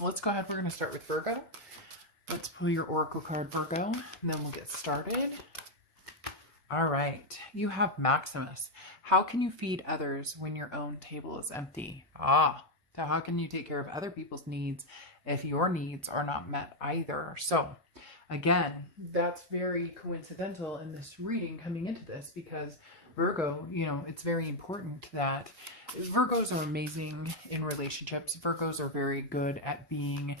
Let's go ahead. We're going to start with Virgo. Let's pull your oracle card, Virgo, and then we'll get started. All right. You have Maximus. How can you feed others when your own table is empty? So how can you take care of other people's needs if your needs are not met either? So again, that's very coincidental in this reading coming into this, because Virgo, it's very important that Virgos are amazing in relationships. Virgos are very good at being,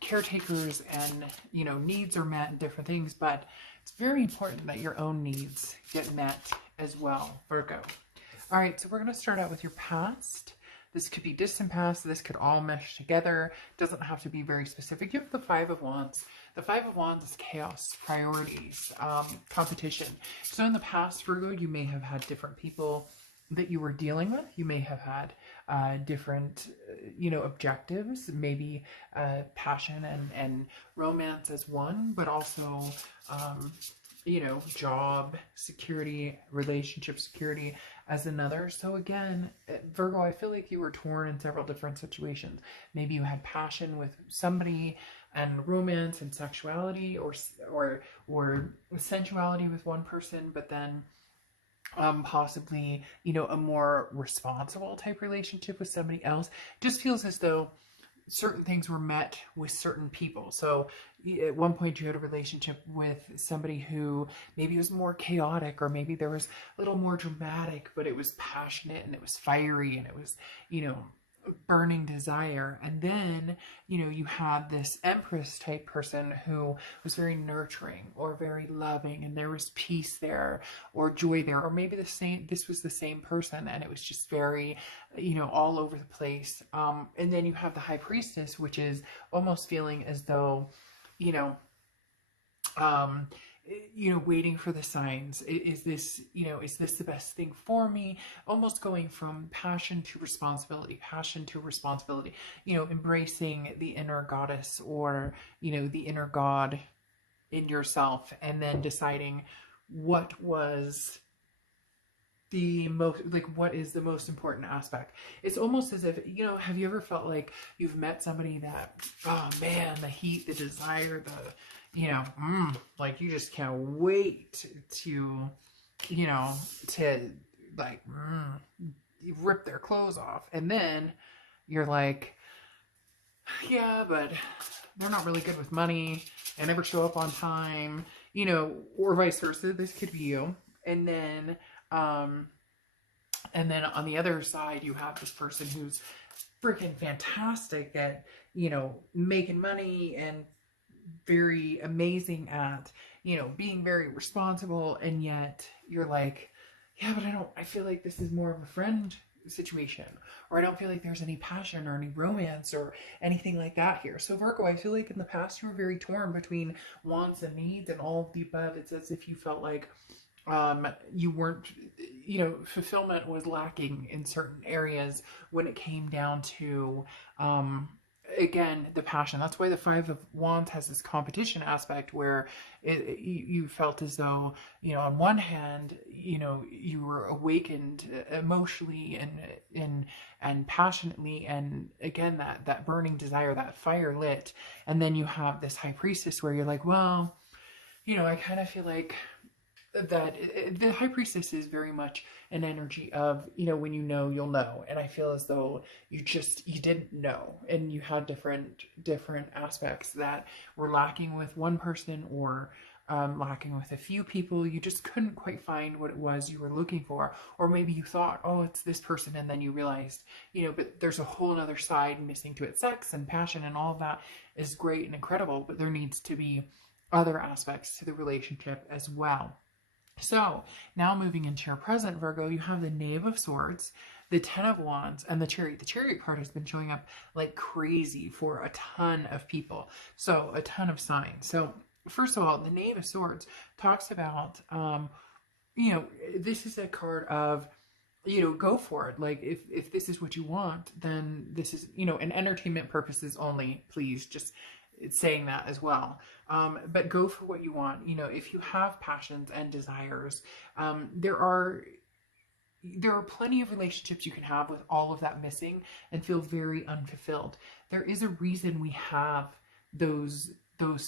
caretakers, and, needs are met and different things, but it's very important that your own needs get met as well, Virgo. All right, so we're going to start out with your past. This could be distant past. This could all mesh together. It doesn't have to be very specific. You have the Five of Wands. The Five of Wands is chaos, priorities, competition. So in the past, Virgo, you may have had different people that you were dealing with. You may have had different, objectives, maybe passion and romance as one, but also, job security, relationship security as another. So again, Virgo, I feel like you were torn in several different situations. Maybe you had passion with somebody and romance and sexuality, or sensuality with one person, but then possibly, a more responsible type relationship with somebody else. Just feels as though certain things were met with certain people. So at one point you had a relationship with somebody who maybe was more chaotic, or maybe there was a little more dramatic, but it was passionate and it was fiery and it was, burning desire. And then, you had this Empress type person who was very nurturing or very loving, and there was peace there or joy there, or maybe this was the same person and it was just very, all over the place. And then you have the High Priestess, which is almost feeling as though, waiting for the signs. Is this the best thing for me? Almost going from passion to responsibility, embracing the inner goddess, or, the inner god in yourself, and then deciding what was what is the most important aspect. It's almost as if, have you ever felt like you've met somebody that, oh man, the heat, the desire, like you just can't wait to, rip their clothes off. And then you're like, yeah, but they're not really good with money and never show up on time, or vice versa. This could be you. And then on the other side, you have this person who's freaking fantastic at, making money and very amazing at, being very responsible. And yet you're like, yeah, but I feel like this is more of a friend situation, or I don't feel like there's any passion or any romance or anything like that here. So Virgo, I feel like in the past you were very torn between wants and needs and all of the above. It's as if you felt like you weren't, fulfillment was lacking in certain areas when it came down to, again, the passion. That's why the Five of Wands has this competition aspect where you felt as though, on one hand, you were awakened emotionally and passionately, and again, that burning desire, that fire lit. And then you have this High Priestess where you're like, well, I kind of feel like that the High Priestess is very much an energy of, when you'll know. And I feel as though you didn't know, and you had different aspects that were lacking with one person, or lacking with a few people. You just couldn't quite find what it was you were looking for. Or maybe you thought, oh, it's this person, and then you realized, but there's a whole other side missing to it. Sex and passion and all of that is great and incredible, but there needs to be other aspects to the relationship as well. So now moving into your present, Virgo, you have the Knave of Swords, the Ten of Wands, and the Chariot. The Chariot card has been showing up like crazy for a ton of people. So a ton of signs. So first of all, the Knave of Swords talks about, this is a card of, go for it. Like if this is what you want, then this is, and entertainment purposes only, please just it's saying that as well. But go for what you want. If you have passions and desires, there are, there are plenty of relationships you can have with all of that missing and feel very unfulfilled. There is a reason we have those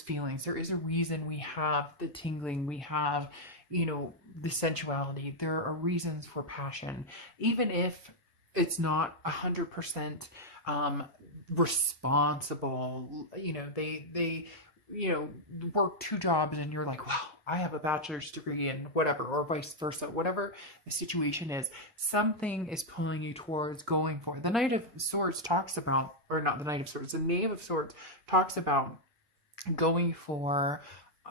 feelings. There is a reason we have the tingling, we have, you know, the sensuality. There are reasons for passion, even if it's not 100% responsible. You know, they you know, work 2 jobs and you're like, wow, I have a bachelor's degree and whatever, or vice versa, whatever the situation is, something is pulling you towards going for it. The Knight of Swords talks about, or not the Knight of Swords, the Knave of Swords talks about going for,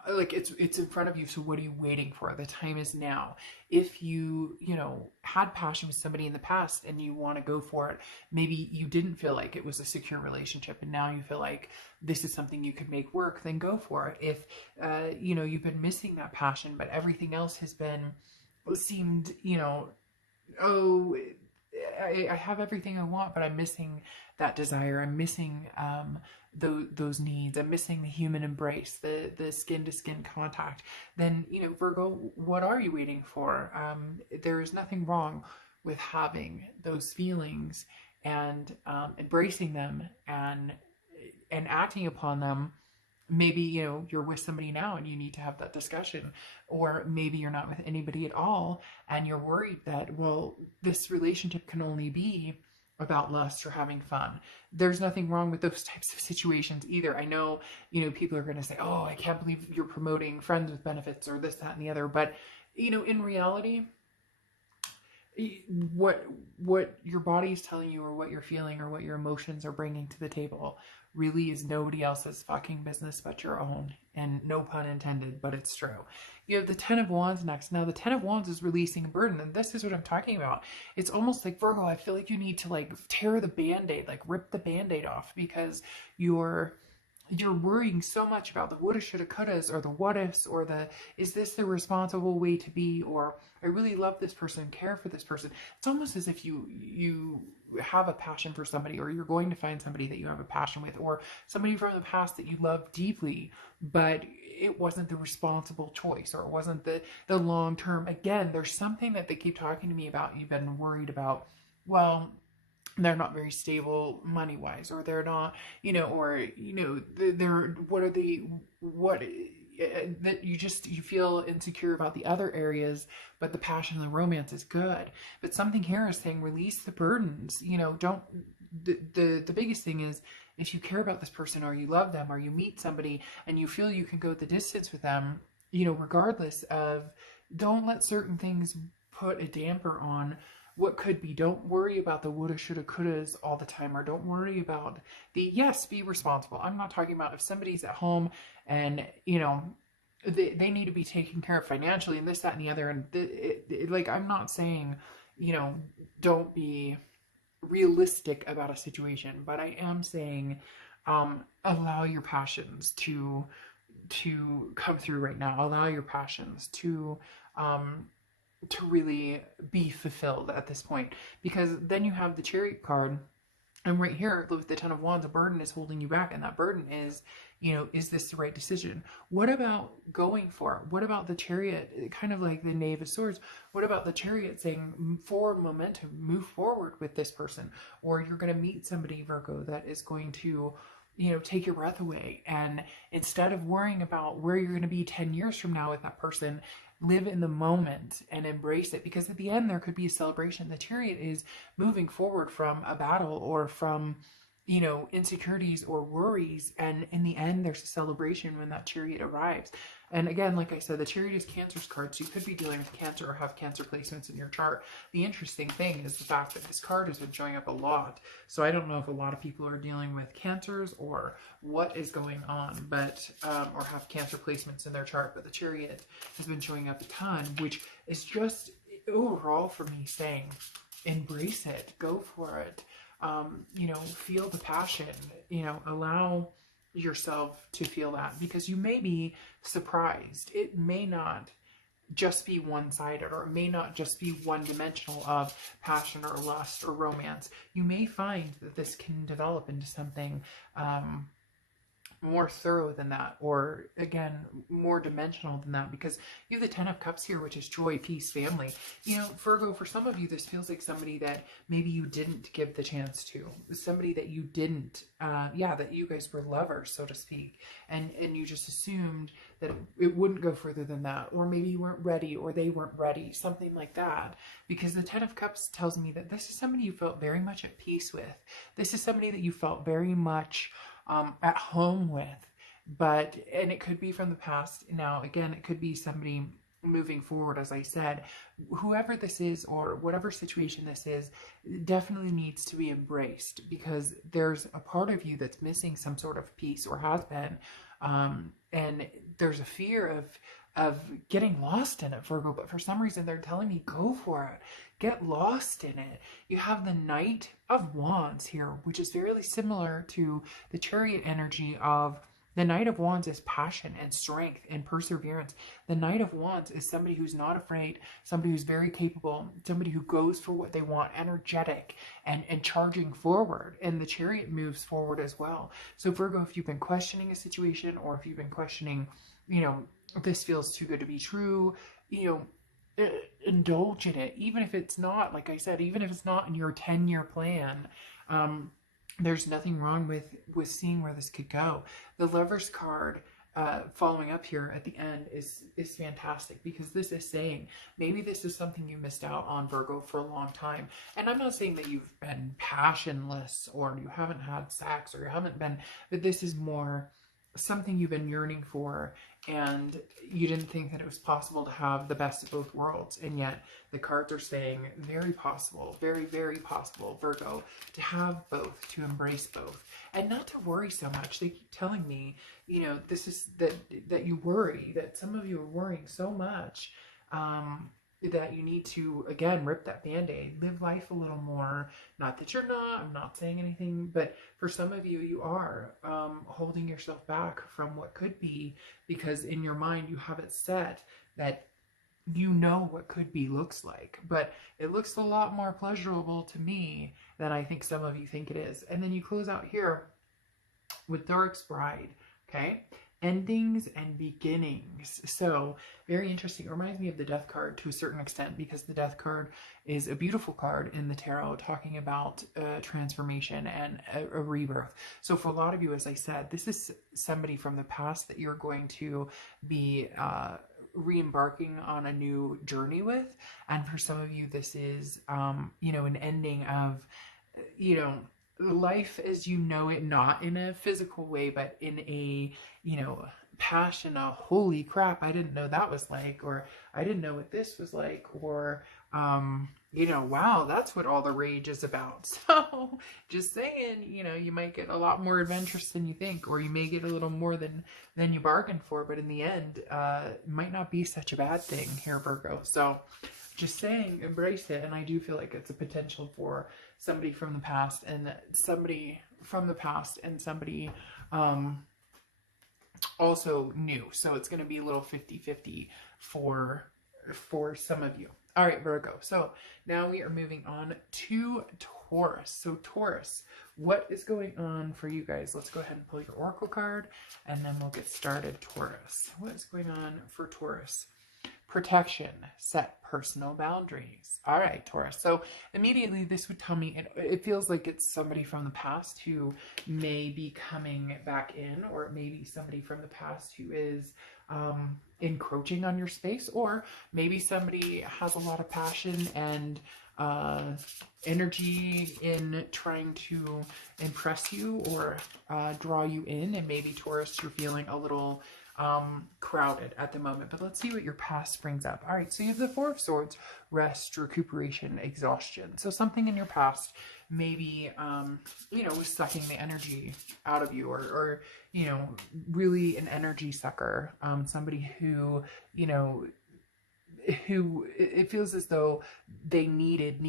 like, it's in front of you, so what are you waiting for? The time is now. If you know, had passion with somebody in the past and you want to go for it, maybe you didn't feel like it was a secure relationship and now you feel like this is something you could make work, then go for it. If you know, you've been missing that passion, but everything else has seemed, you know, oh, I have everything I want, but I'm missing that desire. I'm missing those needs. I'm missing the human embrace, the skin-to-skin contact. Then, you know, Virgo, what are you waiting for? There is nothing wrong with having those feelings and embracing them and acting upon them. Maybe, you know, you're with somebody now and you need to have that discussion, or maybe you're not with anybody at all and you're worried that, well, this relationship can only be about lust or having fun. There's nothing wrong with those types of situations either. I know, you know, people are going to say, oh, I can't believe you're promoting friends with benefits or this, that, and the other. But, you know, in reality, what your body is telling you, or what you're feeling, or what your emotions are bringing to the table really is nobody else's fucking business but your own. And no pun intended, but it's true. You have the Ten of Wands next. Now the Ten of Wands is releasing a burden, and this is what I'm talking about. It's almost like, Virgo, I feel like you need to like tear the band-aid, like rip the band-aid off, because you're worrying so much about the woulda, shoulda, couldas, or the what ifs, or the, is this the responsible way to be, or I really love this person, care for this person. It's almost as if you have a passion for somebody, or you're going to find somebody that you have a passion with, or somebody from the past that you love deeply, but it wasn't the responsible choice, or it wasn't the long term. Again, there's something that they keep talking to me about. You've been worried about, well, they're not very stable money wise, or they're not, you know, or, you know, they're, that you feel insecure about the other areas, but the passion and the romance is good. But something here is saying, release the burdens. You know, don't, the biggest thing is, if you care about this person, or you love them, or you meet somebody and you feel you can go the distance with them, you know, regardless of, don't let certain things put a damper on what could be. Don't worry about the woulda, shoulda, couldas all the time, or don't worry about the, yes, be responsible. I'm not talking about if somebody's at home and, you know, they need to be taken care of financially and this, that, and the other. And like, I'm not saying, you know, don't be realistic about a situation, but I am saying, allow your passions to come through right now. Allow your passions to really be fulfilled at this point, because then you have the Chariot card, and right here with the Ten of Wands, a burden is holding you back, and that burden is, you know, is this the right decision? What about going for it? What about the Chariot, kind of like the Knave of Swords? What about the Chariot saying, forward momentum, move forward with this person? Or you're going to meet somebody, Virgo, that is going to, you know, take your breath away, and instead of worrying about where you're going to be 10 years from now with that person, live in the moment and embrace it, because at the end there could be a celebration. The Chariot is moving forward from a battle, or from, you know, insecurities or worries, and in the end there's a celebration when that Chariot arrives. And again, like I said, the Chariot is Cancer's card, so you could be dealing with Cancer or have Cancer placements in your chart. The interesting thing is the fact that this card has been showing up a lot, so I don't know if a lot of people are dealing with Cancers or what is going on, but or have Cancer placements in their chart. But the Chariot has been showing up a ton, which is just overall for me saying, embrace it, go for it. You know, feel the passion, you know, allow yourself to feel that, because you may be surprised. It may not just be one-sided, or it may not just be one-dimensional of passion or lust or romance. You may find that this can develop into something more thorough than that, or again, more dimensional than that, because you have the 10 of Cups here, which is joy, peace, family. You know, Virgo, for some of you, this feels like somebody that maybe you didn't give the chance to, somebody that you didn't, that you guys were lovers, so to speak, and you just assumed that it wouldn't go further than that, or maybe you weren't ready, or they weren't ready, something like that, because the 10 of Cups tells me that this is somebody you felt very much at peace with. This is somebody that you felt very much at home with, and it could be from the past. Now, again, it could be somebody moving forward, as I said. Whoever this is, or whatever situation this is, definitely needs to be embraced, because there's a part of you that's missing some sort of peace, or has been, and there's a fear of getting lost in it, Virgo, but for some reason they're telling me go for it. Get lost in it. You have the Knight of Wands here, which is fairly similar to the Chariot energy of the Knight of Wands is passion and strength and perseverance. The Knight of Wands is somebody who's not afraid, somebody who's very capable, somebody who goes for what they want, energetic and charging forward. And the Chariot moves forward as well. So Virgo, if you've been questioning a situation, or if you've been questioning, you know, this feels too good to be true, you know, indulge in it, even if it's not, like I said, even if it's not in your 10-year plan. There's nothing wrong with seeing where this could go. The Lovers card following up here at the end is fantastic, because this is saying maybe this is something you missed out on, Virgo, for a long time. And I'm not saying that you've been passionless, or you haven't had sex, or you haven't been, but this is more something you've been yearning for, and you didn't think that it was possible to have the best of both worlds. And yet the cards are saying very possible, very, very possible, Virgo, to have both, to embrace both, and not to worry so much. They keep telling me, you know, this is that you worry, that some of you are worrying so much, that you need to, again, rip that band-aid, live life a little more. Not that you're not, I'm not saying anything, but for some of you, you are holding yourself back from what could be, because in your mind, you have it set that you know what could be looks like, but it looks a lot more pleasurable to me than I think some of you think it is. And then you close out here with Doric's Bride, okay? Endings and beginnings. So very interesting. It reminds me of the Death card to a certain extent, because the Death card is a beautiful card in the tarot, talking about transformation and a rebirth. So for a lot of you, as I said, this is somebody from the past that you're going to be re-embarking on a new journey with. And for some of you, this is you know, an ending of, you know, life as you know it, not in a physical way, but in a, you know, passion, a holy crap, I didn't know that was like, or I didn't know what this was like, or you know, wow, that's what all the rage is about. So just saying, you know, you might get a lot more adventurous than you think, or you may get a little more than you bargained for, but in the end, it might not be such a bad thing here, Virgo. So just saying, embrace it. And I do feel like it's a potential for somebody from the past, and somebody from the past, and somebody also new. So it's going to be a little 50-50 for some of you. All right, Virgo. So now we are moving on to Taurus. So Taurus, what is going on for you guys? Let's go ahead and pull your Oracle card, and then we'll get started. Taurus, what is going on for Taurus? Protection, set personal boundaries. All right, Taurus. So immediately this would tell me, it feels like it's somebody from the past who may be coming back in, or it may be somebody from the past who is encroaching on your space, or maybe somebody has a lot of passion and energy in trying to impress you, or draw you in. And maybe, Taurus, you're feeling a little crowded at the moment. But let's see what your past brings up. All right, so you have the Four of Swords: rest, recuperation, exhaustion. So something in your past maybe you know, was sucking the energy out of you, or you know, really an energy sucker, somebody who, you know, who it feels as though they needed, and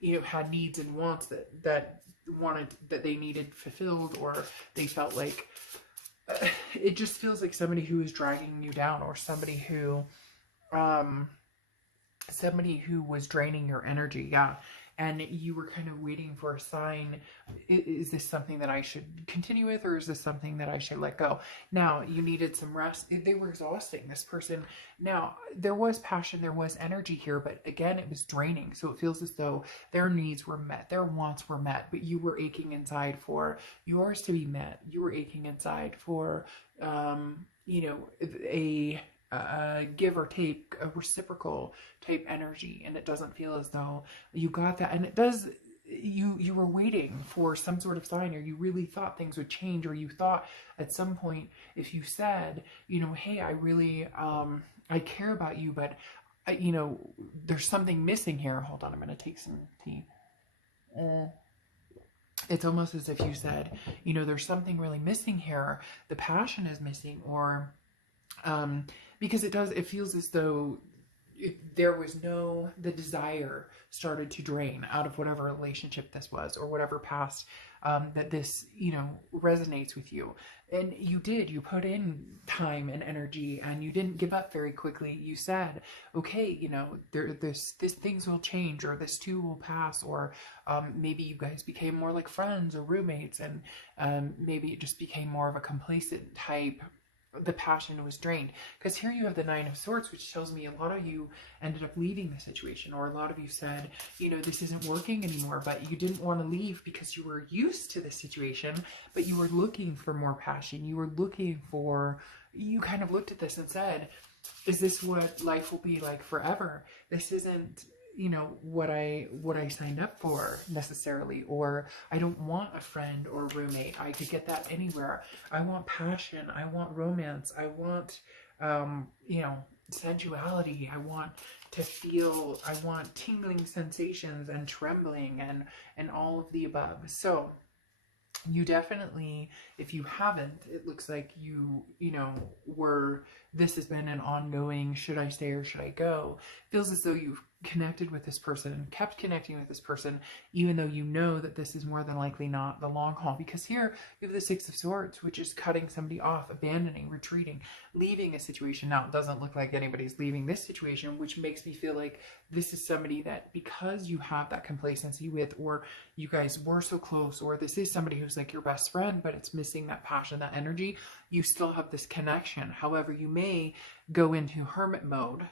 you know, had needs and wants that they needed fulfilled, or they felt like it just feels like somebody who is dragging you down, or somebody who was draining your energy. Yeah. and you were kind of waiting for a sign. Is this something that I should continue with, or is this something that I should let go? Now, you needed some rest. They were exhausting, this person. Now, there was passion, there was energy here, but again, it was draining. So it feels as though their needs were met, their wants were met, but you were aching inside for yours to be met. You were aching inside for, you know, a give or take, a reciprocal type energy, and it doesn't feel as though you got that. And it does, you were waiting for some sort of sign, or you really thought things would change, or you thought at some point, if you said, you know, hey, I really I care about you, but you know, there's something missing here. Hold on, I'm gonna take some tea. It's almost as if you said, you know, there's something really missing here, the passion is missing, or because it feels as though there was the desire started to drain out of whatever relationship this was, or whatever past that this, you know, resonates with you. And you put in time and energy, and you didn't give up very quickly. You said, okay, you know, this things will change, or this too will pass, or maybe you guys became more like friends or roommates, and maybe it just became more of a complacent type. The passion was drained, because here you have the Nine of Swords, which tells me a lot of you ended up leaving the situation, or a lot of you said, you know, this isn't working anymore, but you didn't want to leave because you were used to the situation, but you were looking for more passion. You were looking for, you kind of looked at this and said, is this what life will be like forever? This isn't, you know, what I signed up for necessarily, or I don't want a friend or roommate. I could get that anywhere. I want passion. I want romance. I want, you know, sensuality. I want to feel, I want tingling sensations and trembling and all of the above. So you definitely, if you haven't, it looks like you know, this has been an ongoing, should I stay or should I go? Feels as though you've connected with this person and kept connecting with this person, even though you know that this is more than likely not the long haul. Because here you have the Six of Swords, which is cutting somebody off, abandoning, retreating, leaving a situation. Now, it doesn't look like anybody's leaving this situation, which makes me feel like this is somebody that, because you have that complacency with, or you guys were so close, or this is somebody who's like your best friend, but it's missing that passion, that energy, you still have this connection. However, you may go into hermit mode.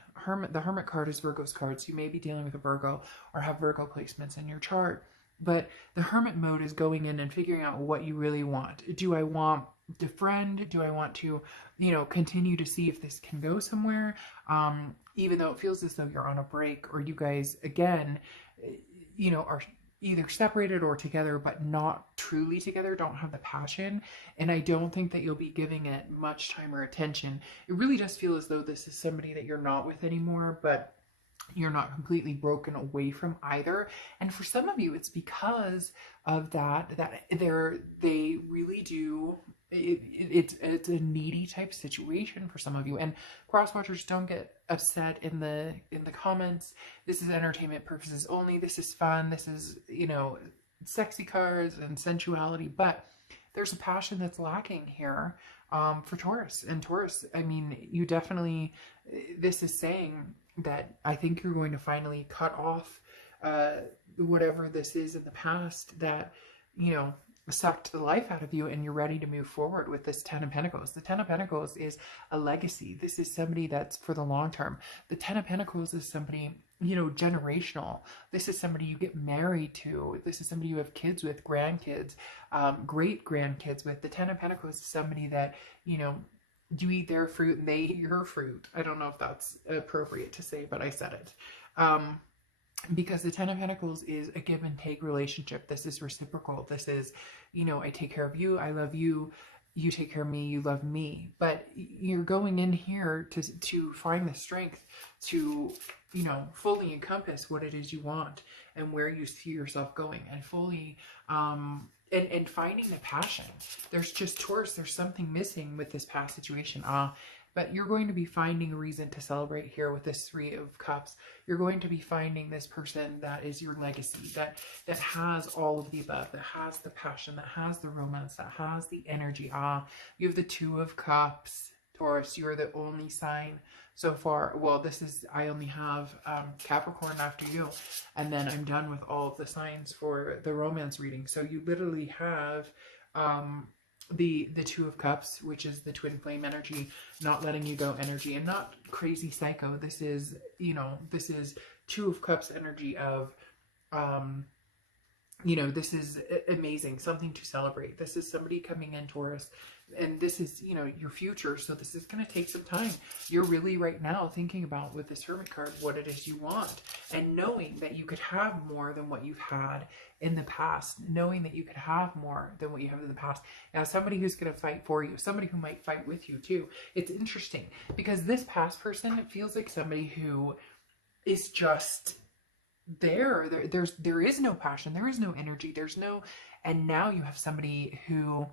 The Hermit card is Virgo's card, so you may be dealing with a Virgo or have Virgo placements in your chart. But the Hermit mode is going in and figuring out what you really want. Do I want to friend? Do I want to, you know, continue to see if this can go somewhere? Even though it feels as though you're on a break, or you guys, again, you know, are either separated or together, but not truly together, don't have the passion. And I don't think that you'll be giving it much time or attention. It really does feel as though this is somebody that you're not with anymore, but you're not completely broken away from either. And for some of you, it's because of that they really do, it's a needy type situation for some of you. And cross watchers, don't get upset in the comments. This is entertainment purposes only. This is fun. This is, you know, sexy cards and sensuality, but there's a passion that's lacking here for Taurus. And Taurus, I mean, you definitely, this is saying that I think you're going to finally cut off whatever this is in the past that, you know, sucked the life out of you, and you're ready to move forward with this Ten of Pentacles. The Ten of Pentacles is a legacy. This is somebody that's for the long term. The Ten of Pentacles is somebody, you know, generational. This is somebody you get married to. This is somebody you have kids with, grandkids, great grandkids with. The Ten of Pentacles is somebody that, you know, you eat their fruit and they eat your fruit. I don't know if that's appropriate to say, but I said it. Because the Ten of Pentacles is a give and take relationship. This is reciprocal. This is, you know, I take care of you, I love you, you take care of me, you love me. But you're going in here to find the strength to, you know, fully encompass what it is you want and where you see yourself going, and fully and finding the passion. There's just, Taurus, there's something missing with this past situation. But you're going to be finding a reason to celebrate here with this Three of Cups. You're going to be finding this person that is your legacy, that has all of the above, that has the passion, that has the romance, that has the energy. You have the Two of Cups. Taurus. You're the only sign so far. Well, I only have Capricorn after you, and then I'm done with all of the signs for the romance reading. So you literally have the Two of Cups, which is the twin flame energy, not letting you go energy, and not crazy psycho. This is, this is Two of Cups energy of, this is amazing, something to celebrate. This is somebody coming in, Taurus, and this is, your future. So this is going to take some time. You're really right now thinking about, with this Hermit card, what it is you want, and knowing that you could have more than what you've had in the past, knowing that you could have more than what you have in the past. Now, somebody who's going to fight for you, somebody who might fight with you too. It's interesting because this past person, it feels like somebody who is just there is no passion, there is no energy, and now you have somebody who,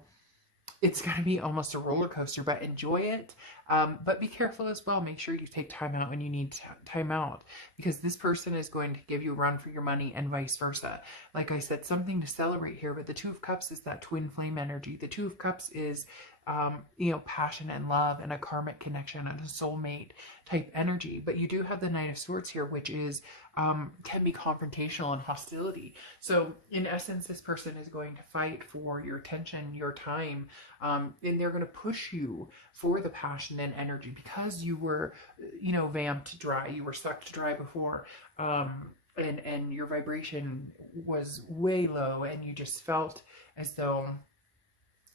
it's going to be almost a roller coaster, but enjoy it. But be careful as well. Make sure you take time out when you need time out, because this person is going to give you a run for your money and vice versa. Like I said, something to celebrate here, but the Two of Cups is that twin flame energy. The Two of Cups is, passion and love and a karmic connection and a soulmate type energy. But you do have the Knight of Swords here, which is, can be confrontational and hostility. So in essence, this person is going to fight for your attention, your time, and they're going to push you for the passion and energy because you were, vamped dry, you were sucked dry before, and your vibration was way low, and you just felt as though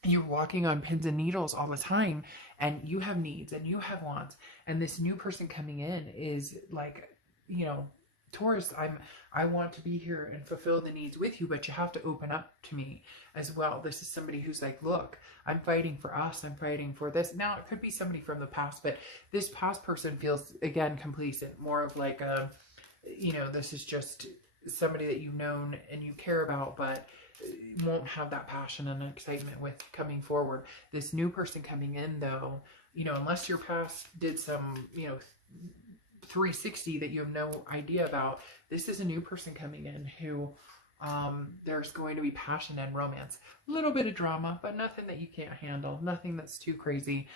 you're walking on pins and needles all the time, and you have needs and you have wants. And this new person coming in is like, Taurus, I want to be here and fulfill the needs with you, but you have to open up to me as well. This is somebody who's like, look, I'm fighting for us. I'm fighting for this. Now, it could be somebody from the past, but this past person feels, again, complacent, more of like a, this is just somebody that you've known and you care about, but won't have that passion and excitement with coming forward. This new person coming in, though, unless your past did some, 360 that you have no idea about, this is a new person coming in who, there's going to be passion and romance, a little bit of drama, but nothing that you can't handle, nothing that's too crazy.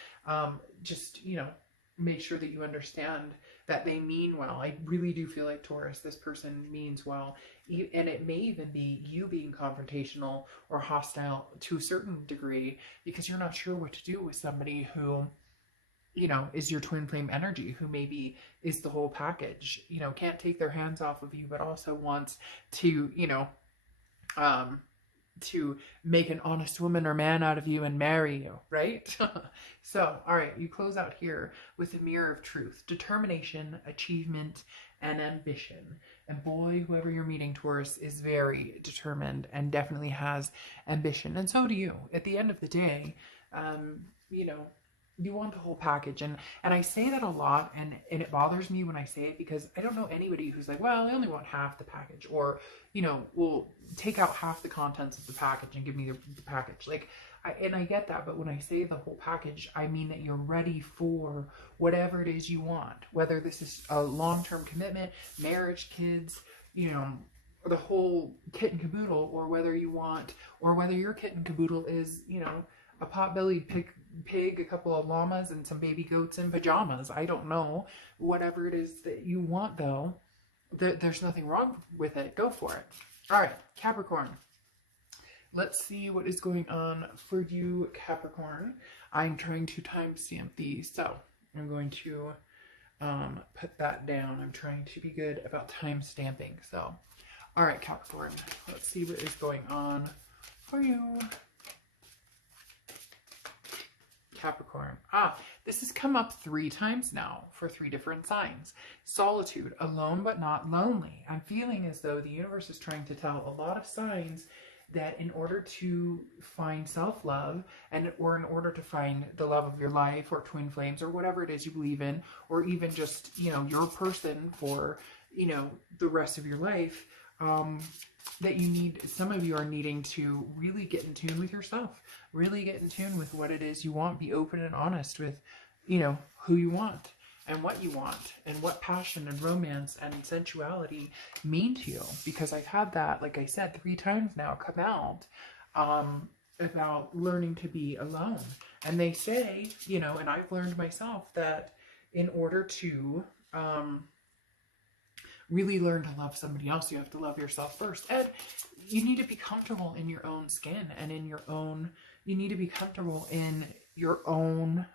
Just, make sure that you understand that they mean well. I really do feel like, Taurus, this person means well, and it may even be you being confrontational or hostile to a certain degree because you're not sure what to do with somebody who, is your twin flame energy, who maybe is the whole package, can't take their hands off of you, but also wants to, to make an honest woman or man out of you and marry you, right? So, all right, you close out here with the Mirror of Truth, determination, achievement, and ambition. And boy, whoever you're meeting, Taurus, is very determined and definitely has ambition. And so do you. At the end of the day, you want the whole package. And I say that a lot, and it bothers me when I say it because I don't know anybody who's like, well, I only want half the package, or, will take out half the contents of the package and give me the package. Like, I get that, but when I say the whole package, I mean that you're ready for whatever it is you want, whether this is a long-term commitment, marriage, kids, the whole kit and caboodle, or whether your kit and caboodle is, a pot-bellied pig, a couple of llamas, and some baby goats in pajamas. I don't know. Whatever it is that you want, though, there's nothing wrong with it. Go for it. All right, Capricorn. Let's see what is going on for you, Capricorn. I'm trying to timestamp these, so I'm going to put that down. I'm trying to be good about timestamping. So, all right, Capricorn. Let's see what is going on for you. Capricorn. This has come up 3 times now for 3 different signs. Solitude, alone but not lonely. I'm feeling as though the universe is trying to tell a lot of signs that in order to find self-love, or in order to find the love of your life, or twin flames, or whatever it is you believe in, or even just, your person for, the rest of your life, that some of you are needing to really get in tune with yourself, really get in tune with what it is you want, be open and honest with, who you want and what you want and what passion and romance and sensuality mean to you. Because I've had that, like I said, 3 times now come out, about learning to be alone. And they say, you know, and I've learned myself that in order to really learn to love somebody else, you have to love yourself first. And you need to be comfortable in your own skin and in your own, you need to be comfortable in your own,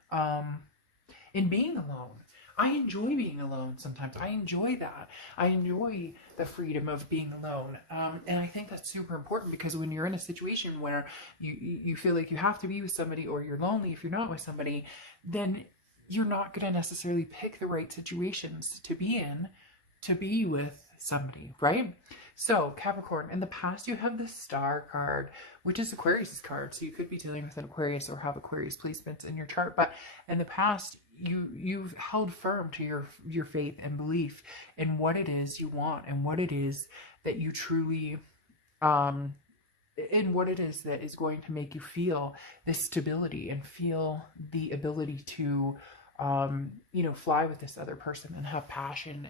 in being alone. I enjoy being alone sometimes. I enjoy that. I enjoy the freedom of being alone. And I think that's super important, because when you're in a situation where you feel like you have to be with somebody, or you're lonely if you're not with somebody, then you're not going to necessarily pick the right situations to be in to be with somebody, right? So Capricorn, in the past you have the Star card, which is Aquarius's card. So you could be dealing with an Aquarius or have Aquarius placements in your chart. But in the past, you've held firm to your faith and belief in what it is you want, and what it is that you truly in what it is that is going to make you feel this stability and feel the ability to you know, fly with this other person and have passion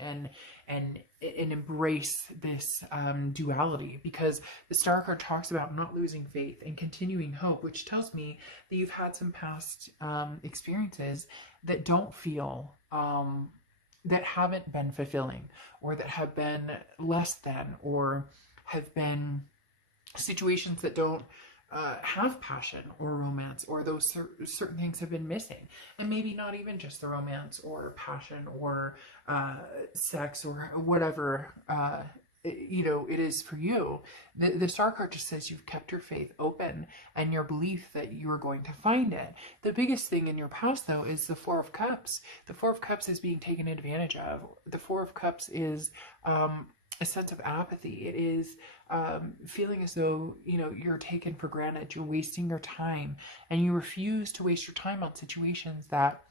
and embrace this duality, because the Star card talks about not losing faith and continuing hope, which tells me that you've had some past experiences that don't feel that haven't been fulfilling, or that have been less than, or have been situations that don't have passion or romance, or those certain things have been missing. And maybe not even just the romance or passion or sex or whatever you know it is for you. The Star card just says you've kept your faith open and your belief that you're going to find it. The biggest thing in your past, though, is the Four of Cups. The Four of Cups is being taken advantage of. The Four of Cups is a sense of apathy. It is feeling as though, you know, you're taken for granted, you're wasting your time, and you refuse to waste your time on situations that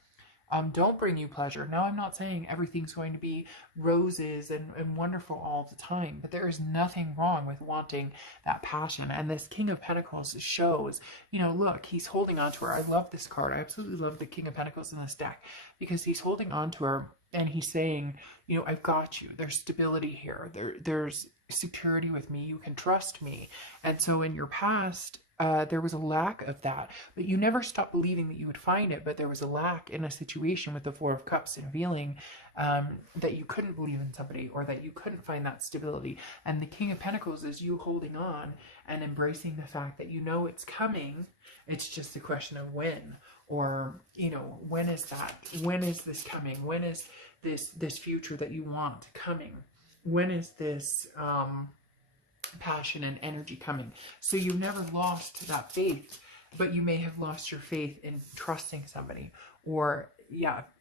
don't bring you pleasure. Now, I'm not saying everything's going to be roses and wonderful all the time, but there is nothing wrong with wanting that passion. And this King of Pentacles shows, you know, look, he's holding on to her. I love this card. I absolutely love the King of Pentacles in this deck, because he's holding on to her and he's saying, you know, I've got you. There's stability here. There's security with me. You can trust me. And so in your past, there was a lack of that, but you never stopped believing that you would find it. But there was a lack in a situation with the Four of Cups, and feeling that you couldn't believe in somebody, or that you couldn't find that stability. And the King of Pentacles is you holding on and embracing the fact that you know it's coming. It's just a question of when, or, you know, when is that? When is this coming? When is this future that you want coming? When is this passion and energy coming? So you've never lost that faith, but you may have lost your faith in trusting somebody, or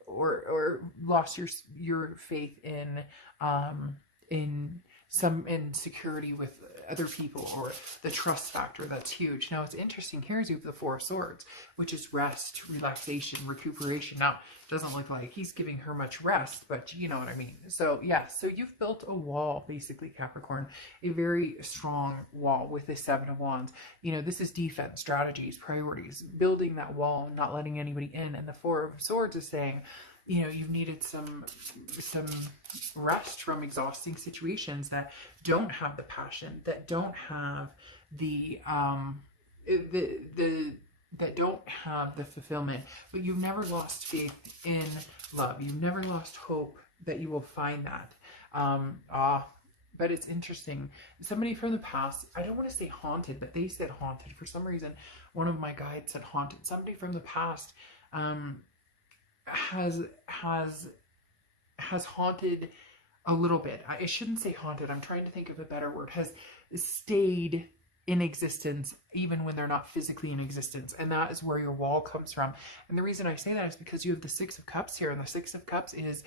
or lost your faith in security with other people, or the trust factor. That's huge. Now, it's interesting here is you have the Four of Swords, which is rest, relaxation, recuperation. Now, it doesn't look like he's giving her much rest, but you know what I mean. So yeah, so you've built a wall, basically, Capricorn, a very strong wall with the Seven of Wands. You know, this is defense, strategies, priorities, building that wall, not letting anybody in. And the Four of Swords is saying, you know, you've needed some rest from exhausting situations that don't have the passion, that don't have that don't have the fulfillment. But you've never lost faith in love. You've never lost hope that you will find that. But it's interesting. Somebody from the past, I don't want to say haunted, but they said haunted. For some reason, one of my guides said haunted. Somebody from the past has haunted a little bit. I shouldn't say haunted. I'm trying to think of a better word. Has stayed in existence even when they're not physically in existence. And that is where your wall comes from. And the reason I say that is because you have the Six of Cups here. And the Six of Cups is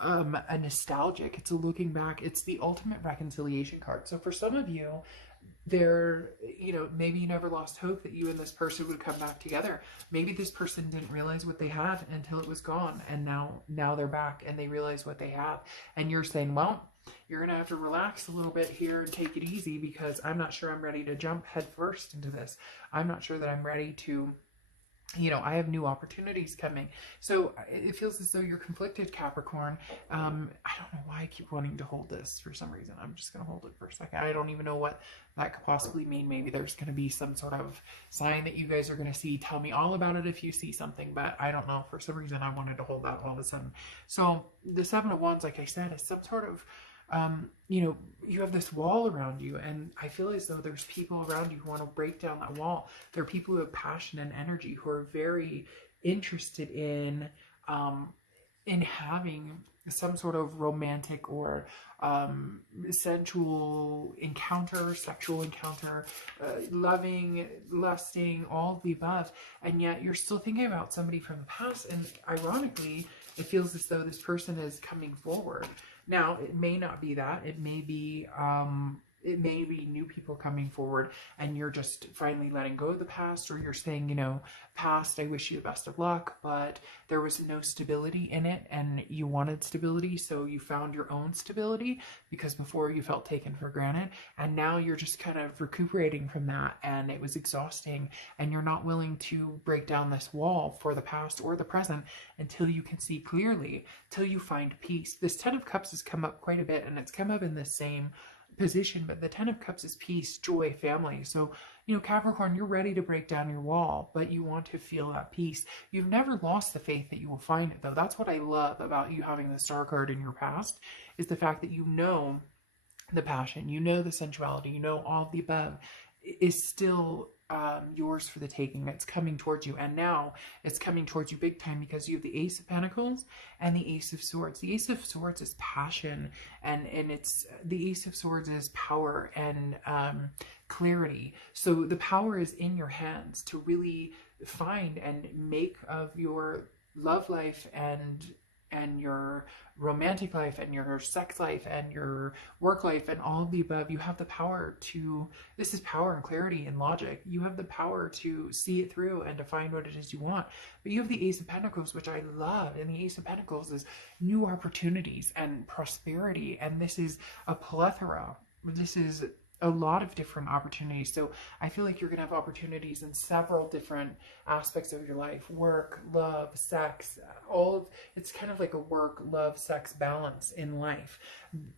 a nostalgic. It's a looking back. It's the ultimate reconciliation card. So for some of you, you know, maybe you never lost hope that you and this person would come back together. Maybe this person didn't realize what they had until it was gone, and now they're back and they realize what they have. And you're saying, well, you're gonna have to relax a little bit here and take it easy, because I'm not sure I'm ready to jump head first into this. I'm not sure that I'm ready to you know, I have new opportunities coming. So it feels as though you're conflicted, Capricorn. I don't know why I keep wanting to hold this for some reason. I'm just going to hold it for a second. I don't even know what that could possibly mean. Maybe there's going to be some sort of sign that you guys are going to see. Tell me all about it if you see something, but I don't know. For some reason, I wanted to hold that all of a sudden. So the Seven of Wands, like I said, is some sort of you know, you have this wall around you, and I feel as though there's people around you who want to break down that wall. There are people who have passion and energy, who are very interested in having some sort of romantic or sensual encounter, sexual encounter, loving, lusting, all of the above. And yet you're still thinking about somebody from the past. And ironically, it feels as though this person is coming forward. Now, it may not be that. It may be new people coming forward, and you're just finally letting go of the past, or you're saying, you know, past, I wish you the best of luck, but there was no stability in it, and you wanted stability, so you found your own stability, because before you felt taken for granted, and now you're just kind of recuperating from that, and it was exhausting, and you're not willing to break down this wall for the past or the present until you can see clearly, till you find peace. This Ten of Cups has come up quite a bit, and it's come up in the same position, but the Ten of Cups is peace, joy, family. So, you know, Capricorn, you're ready to break down your wall, but you want to feel that peace. You've never lost the faith that you will find it, though. That's what I love about you having the Star card in your past, is the fact that you know the passion, you know the sensuality, you know all of the above is still yours for the taking. It's coming towards you, and now it's coming towards you big time, because you have the Ace of Pentacles and the Ace of Swords. The Ace of Swords is passion, and it's the Ace of Swords is power and clarity. So the power is in your hands to really find and make of your love life and your romantic life and your sex life and your work life and all of the above. You have the power to, this is power and clarity and logic. You have the power to see it through and to find what it is you want. But you have the Ace of Pentacles, which I love. And the Ace of Pentacles is new opportunities and prosperity. And this is a plethora. This is a lot of different opportunities. So I feel like you're going to have opportunities in several different aspects of your life: work, love, sex, it's kind of like a work, love, sex balance in life.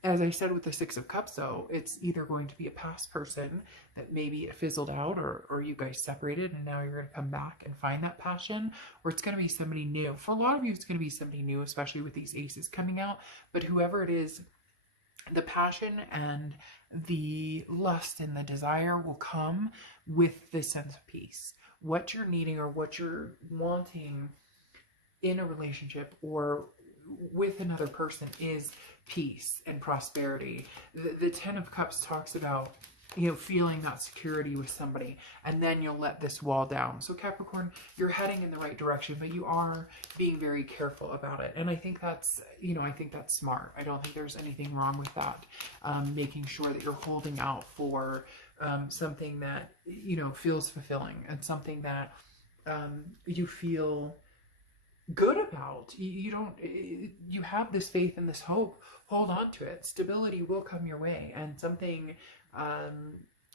As I said with the Six of Cups, though, it's either going to be a past person that maybe it fizzled out, or you guys separated and now you're going to come back and find that passion, or it's going to be somebody new. For a lot of you, it's going to be somebody new, especially with these aces coming out. But whoever it is, the passion and the lust and the desire will come with this sense of peace. What you're needing or what you're wanting in a relationship or with another person is peace and prosperity. The Ten of Cups talks about, you know, feeling that security with somebody, and then you'll let this wall down. So Capricorn, you're heading in the right direction, but you are being very careful about it. And I think that's, you know, I think that's smart. I don't think there's anything wrong with that. Making sure that you're holding out for something that, you know, feels fulfilling and something that you feel good about. You have this faith and this hope. Hold on to it. Stability will come your way, and something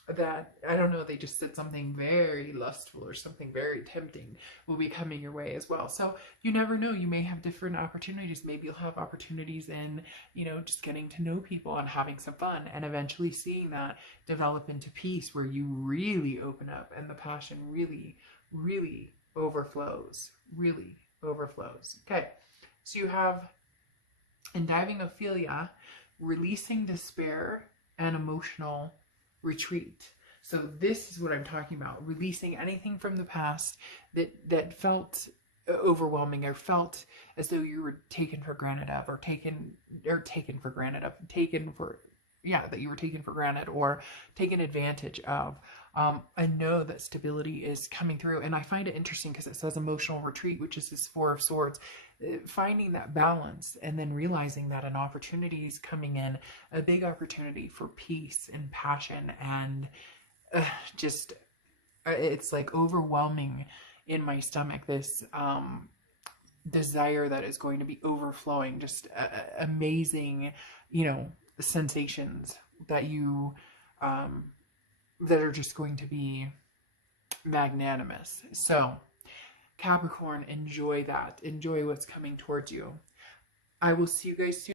that, I don't know, they just said something very lustful or something very tempting will be coming your way as well. So you never know, you may have different opportunities. Maybe you'll have opportunities in, you know, just getting to know people and having some fun, and eventually seeing that develop into peace, where you really open up and the passion really, really overflows. Okay, so you have in Diving Ophelia, releasing despair and emotional retreat. So this is what I'm talking about: releasing anything from the past that felt overwhelming, or felt as though you were taken for granted, or that you were taken for granted or taken advantage of. I know that stability is coming through, and I find it interesting because it says emotional retreat, which is this Four of Swords. Finding that balance, and then realizing that an opportunity is coming in, a big opportunity for peace and passion, and it's like overwhelming in my stomach, this desire that is going to be overflowing, just amazing, you know, sensations that you that are just going to be magnanimous. So Capricorn, enjoy that. Enjoy what's coming towards you. I will see you guys soon.